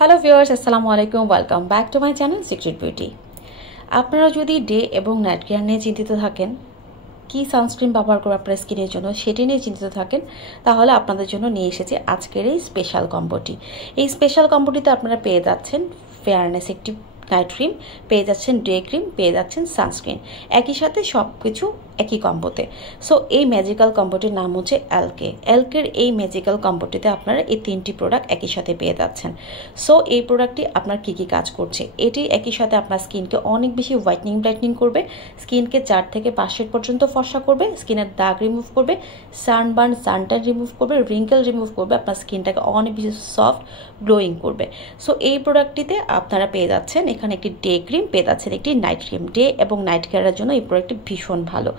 Hello viewers, আসসালামু আলাইকুম। Welcome back to my channel secret beauty. আপনারা যদি ডে এবং নাইট কেয়ার নিয়ে চিন্তিত থাকেন, কি সানস্ক্রিন ব্যবহার করবো আপনার স্কিনের জন্য সেটি নিয়ে চিন্তিত থাকেন, তাহলে আপনাদের জন্য নিয়ে এসেছি আজকের এই স্পেশাল কম্বোটি। এই স্পেশাল কম্বোটিতে আপনারা পেয়ে যাচ্ছেন ফেয়ারনেস একটি নাইট ক্রিম, পেয়ে যাচ্ছেন ডে ক্রিম, পেয়ে যাচ্ছেন সানস্ক্রিন, একই সাথে সব কিছু একই কম্বোতে। সো এই ম্যাজিক্যাল কম্বোটির নাম হচ্ছে এলকের এই ম্যাজিক্যাল কম্বোটিতে আপনারা এই তিনটি প্রোডাক্ট একই সাথে পেয়ে যাচ্ছেন। সো এই প্রোডাক্টটি আপনার কী কী কাজ করছে, এটি একই সাথে আপনার স্কিনকে অনেক বেশি ব্রাইটনিং করবে, স্কিনকে 4 থেকে 5 শেড পর্যন্ত ফর্সা করবে, স্কিনের দাগ রিমুভ করবে, সানবার্ন সানট্যান রিমুভ করবে, রিঙ্কেল রিমুভ করবে, আপনার স্কিনটাকে অনেক বেশি সফট গ্লোয়িং করবে। সো এই প্রোডাক্টটিতে আপনারা পেয়ে যাচ্ছেন এখানে একটি ডে ক্রিম, পেয়ে যাচ্ছেন একটি নাইট ক্রিম। ডে এবং নাইট কেয়ারের জন্য এই প্রোডাক্টটি ভীষণ ভালো।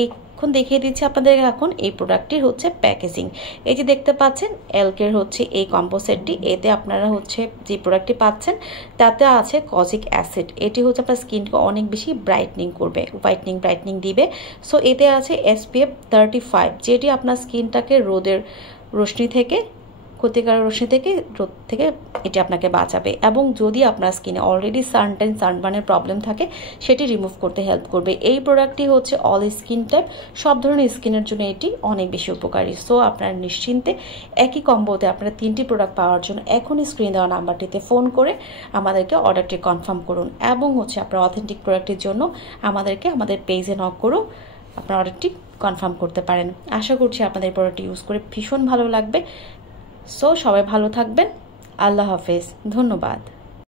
এখন দেখিয়ে দিচ্ছি আপনাদের এখন এই প্রোডাক্টটির হচ্ছে প্যাকেজিং। এই যে দেখতে পাচ্ছেন এলকের হচ্ছে এই কম্বো সেটটি, এতে আপনারা হচ্ছে যে প্রোডাক্টটি পাচ্ছেন তাতে আছে কজিক অ্যাসিড। এটি হচ্ছে আপনার স্কিনকে অনেক বেশি ব্রাইটনিং করবে, ব্রাইটনিং দিবে। সো এতে আছে SPF 35, যেটি আপনার স্কিনটাকে রোদের রোশনি থেকে, ক্ষতিকারক রোশনি থেকে, রোদ থেকে এটি আপনাকে বাঁচাবে। এবং যদি আপনার স্কিনে অলরেডি সানবার্নের প্রবলেম থাকে সেটি রিমুভ করতে হেল্প করবে। এই প্রোডাক্টটি হচ্ছে অল স্কিন টাইপ, সব ধরনের স্কিনের জন্য এটি অনেক বেশি উপকারী। সো আপনার নিশ্চিন্তে একই কম্বোতে আপনারা 3টি প্রোডাক্ট পাওয়ার জন্য এখনই স্ক্রিন দেওয়া নাম্বারটিতে ফোন করে আমাদেরকে অর্ডারটি কনফার্ম করুন। এবং হচ্ছে আপনার অথেন্টিক প্রোডাক্টের জন্য আমাদেরকে আমাদের পেজে নক করেও আপনার অর্ডারটি কনফার্ম করতে পারেন। আশা করছি আপনাদের প্রোডাক্টটি ইউজ করে ভীষণ ভালো লাগবে। সো সবাই ভালো থাকবেন। আল্লাহ হাফেজ, ধন্যবাদ।